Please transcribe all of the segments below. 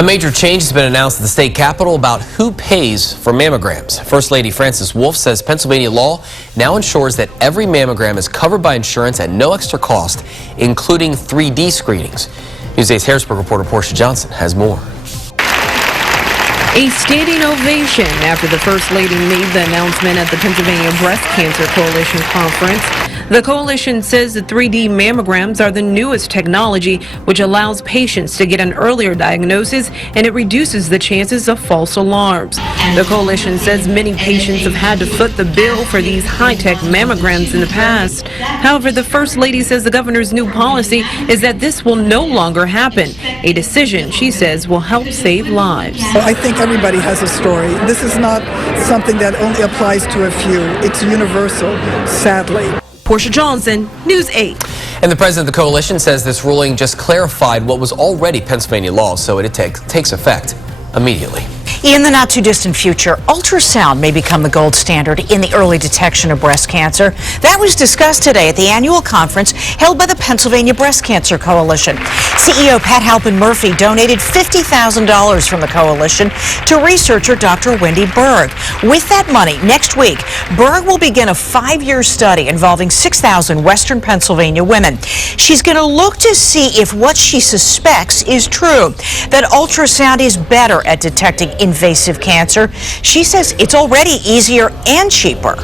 A major change has been announced at the state capitol about who pays for mammograms. First Lady Frances Wolf says Pennsylvania law now ensures that every mammogram is covered by insurance at no extra cost, including 3D screenings. Newsday's Harrisburg reporter Portia Johnson has more. A standing ovation after the First Lady made the announcement at the Pennsylvania Breast Cancer Coalition conference. The coalition says the 3D mammograms are the newest technology, which allows patients to get an earlier diagnosis, and it reduces the chances of false alarms. The coalition says many patients have had to foot the bill for these high-tech mammograms in the past. However, the First Lady says the governor's new policy is that this will no longer happen, a decision she says will help save lives. I think everybody has a story. This is not something that only applies to a few. It's universal, sadly. Portia Johnson, News 8. And the president of the coalition says this ruling just clarified what was already Pennsylvania law, so it takes effect immediately. In the not-too-distant future, ultrasound may become the gold standard in the early detection of breast cancer. That was discussed today at the annual conference held by the Pennsylvania Breast Cancer Coalition. CEO Pat Halpin-Murphy donated $50,000 from the coalition to researcher Dr. Wendy Berg. With that money, next week, Berg will begin a 5-year study involving 6,000 Western Pennsylvania women. She's going to look to see if what she suspects is true, that ultrasound is better at detecting invasive cancer. She says it's already easier and cheaper.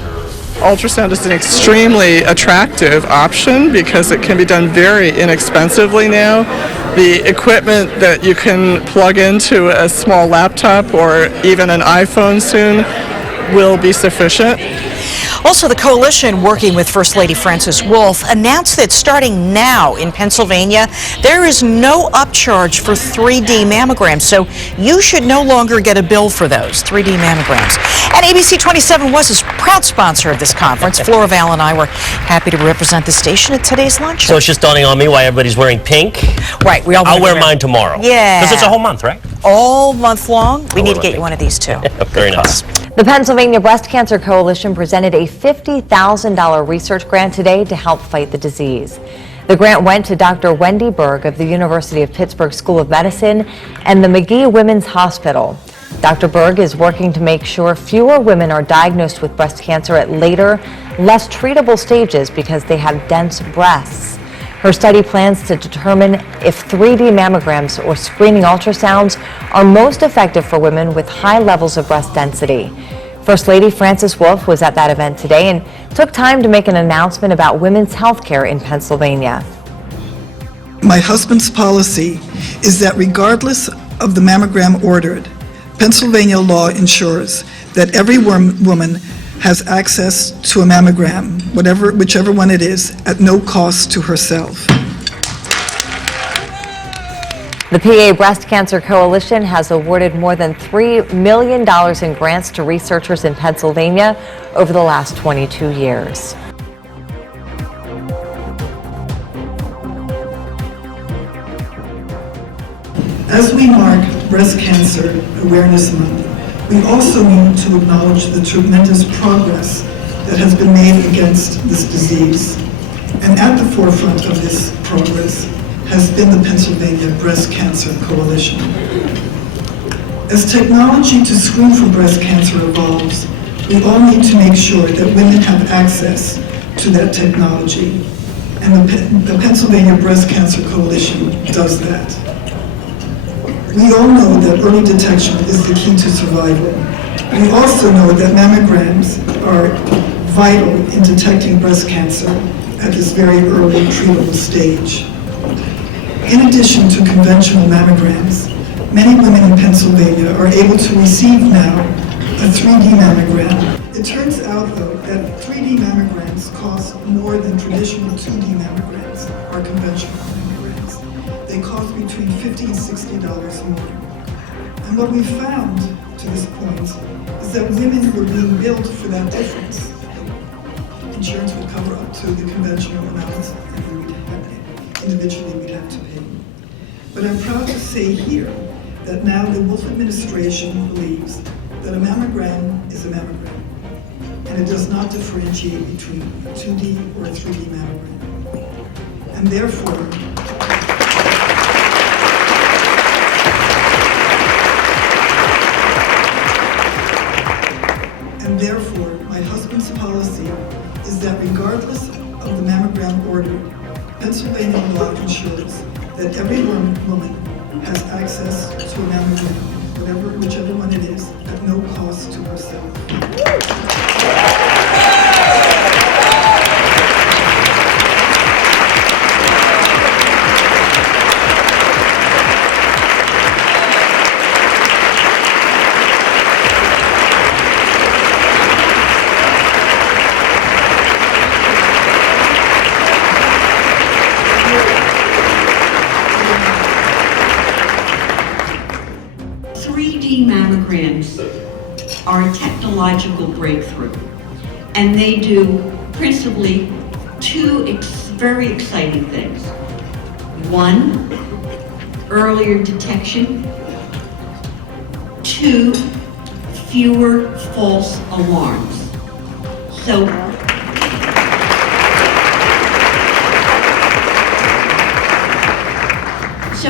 Ultrasound is an extremely attractive option because it can be done very inexpensively now. The equipment that you can plug into a small laptop or even an iPhone soon will be sufficient. Also, the coalition, working with First Lady Frances Wolf, announced that starting now in Pennsylvania, there is no upcharge for 3D mammograms, so you should no longer get a bill for those 3D mammograms. And ABC 27 was a proud sponsor of this conference. Flora Val and I were happy to represent the station at today's lunch. So it's just dawning on me why everybody's wearing pink. Right, we all. I'll wear mine tomorrow. Yeah. Because it's a whole month, right? All month long. We need to get you one of these too. Very nice. The Pennsylvania Breast Cancer Coalition presented a $50,000 research grant today to help fight the disease. The grant went to Dr. Wendy Berg of the University of Pittsburgh School of Medicine and the McGee Women's Hospital. Dr. Berg is working to make sure fewer women are diagnosed with breast cancer at later, less treatable stages because they have dense breasts. Her study plans to determine if 3D mammograms or screening ultrasounds are most effective for women with high levels of breast density. First Lady Frances Wolf was at that event today and took time to make an announcement about women's health care in Pennsylvania. My husband's policy is that regardless of the mammogram ordered, Pennsylvania law ensures that every woman has access to a mammogram, whichever one it is, at no cost to herself. The PA Breast Cancer Coalition has awarded more than $3 million in grants to researchers in Pennsylvania over the last 22 years. As we mark Breast Cancer Awareness Month, we also need to acknowledge the tremendous progress that has been made against this disease. And at the forefront of this progress has been the Pennsylvania Breast Cancer Coalition. As technology to screen for breast cancer evolves, we all need to make sure that women have access to that technology. And the Pennsylvania Breast Cancer Coalition does that. We all know that early detection is the key to survival. We also know that mammograms are vital in detecting breast cancer at this very early treatable stage. In addition to conventional mammograms, many women in Pennsylvania are able to receive now a 3D mammogram. It turns out, though, that 3D mammograms cost more than traditional 2D mammograms or conventional mammograms. They cost between $50 and $60 more. And what we found to this point is that women were being billed for that difference. Insurance would cover up to the conventional amount, and individually we'd have to pay. But I'm proud to say here that now the Wolf administration believes that a mammogram is a mammogram, and it does not differentiate between a 2D or a 3D mammogram. And therefore, And therefore, my husband's policy is that regardless of the mammogram order, Pennsylvania law ensures that every woman has access to a mammogram, whichever one it is, at no cost to herself. 3D mammograms are a technological breakthrough, and they do principally two very exciting things. One, earlier detection. Two, fewer false alarms. So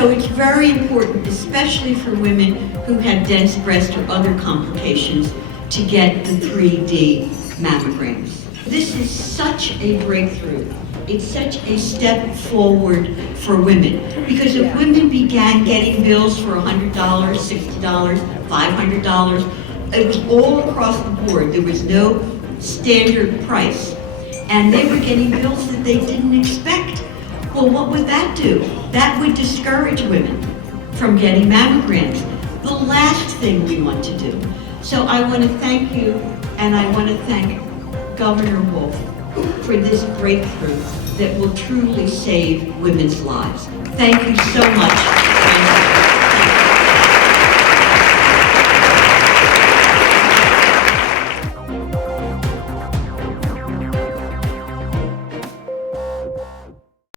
it's very important, especially for women who have dense breast or other complications, to get the 3D mammograms. This is such a breakthrough. It's such a step forward for women, because if women began getting bills for $100, $60, $500, it was all across the board. There was no standard price, and they were getting bills that they didn't expect. Well, what would that do? That would discourage women from getting mammograms. The last thing we want to do. So I want to thank you, and I want to thank Governor Wolf for this breakthrough that will truly save women's lives. Thank you so much.